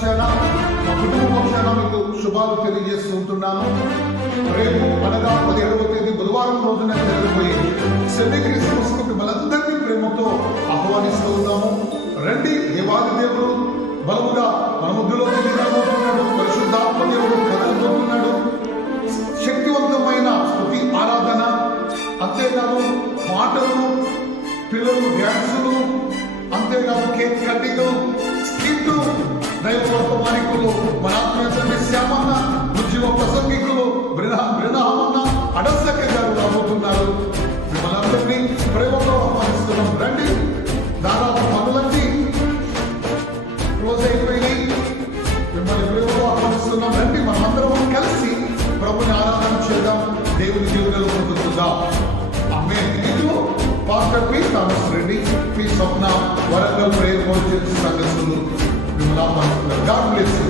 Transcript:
పక్షాన మా కుటుంబ పక్షాన మీకు శుభాలు తెలియజేస్తూ ఉంటున్నాను. రేపు అనగా 17వ తేదీ బుధవారం రోజున జరగబోయే సెమీ క్రిస్మస్కు మిమ్మల్ని అందరినీ ప్రేమతో ఆహ్వానిస్తూ ఉన్నాము. రండి, దేవాది దేవుడు బలముగా మన మధ్యలో దిగబోతున్నాడు. పరిశుద్ధాత్మ దేవుడు కదలబోతున్నాడు. శక్తివంతమైన స్తుతి ఆరాధన, అంతేకాదు పాటలు, పిల్లలు డ్యాన్సులు, అంతేకాదు కేక్ కటింగ్, స్కిట్, దైవ వర్తమానికులు మన ఆత్మీయ తండ్రి శ్యామన్న, ఉద్యమ ప్రసంగికులు బ్రినహామన్న, అడసక్క గారు రాబోతున్నారు. మిమ్మల్ని అందరినీ ప్రేమతో ఆహ్వానిస్తున్నాం. రండి. దాదాపు పనులన్నీ క్లోజ్ అయిపోయినాయి. మిమ్మల్ని ప్రేమతో ఆహ్వానిస్తున్నాం. రండి, మనమందరం కలిసి ప్రభుని ఆరాధన చేద్దాం, దేవుని జీవితంలో పొందుతుందాం. ఆమేన్. ఇది pastor P Thomas Reddy, P Swapna, Warangal prayer మోర్చర్స్ సంఘస్థులు మిమ్మల్ని ఆహ్వానిస్తున్నారు. God bless you.